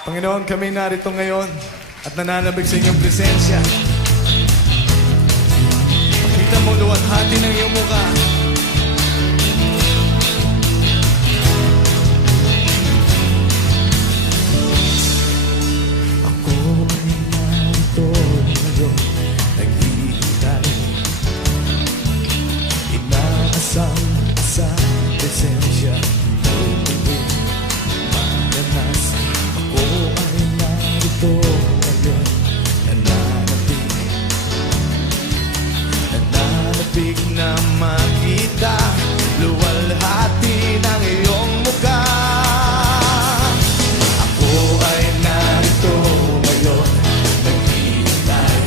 Panginoon, kami narito ngayon at nananabig sa inyong presensya. Pakita mo luwalhati ng iyong mukha. Ako ay narito ngayon, naghihintay. Inaasam sa presensya. Ito ngayon, nananapig na makita, luwalhati ng iyong mukha. Ako ay narito ngayon, naghihintay.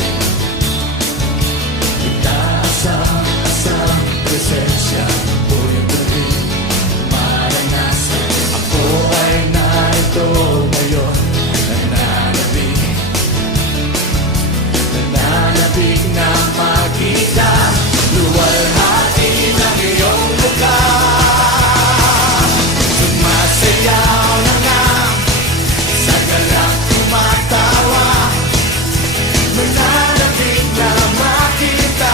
Inaasam presensya, buhay muling maranasan. Ako ay narito ngayon, nananapig na makita, luwalhati ng iyong mukha. Sumasayaw na nga, sa galak tumatawa, nananapig na makita,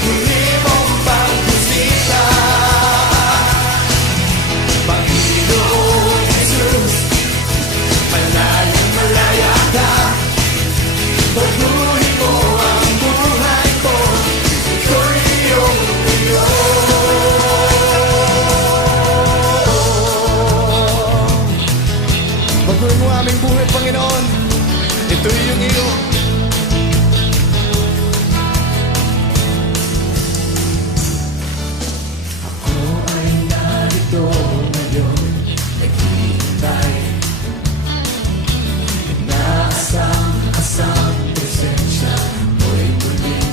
muli mong pagbusita. Panginoon Jesus, malayang malaya ka. Pagbuhin mo ang buhay ko, iko'y iyong pagbuhin mo aming buhay, Panginoon, ito'y iyong iyo. Ako ay narito ngayon, naghihintay. Inaasam presensya, mo'y muling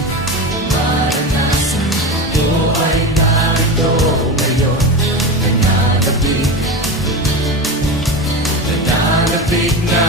maranasan. Ako ay narito ngayon, nananapig na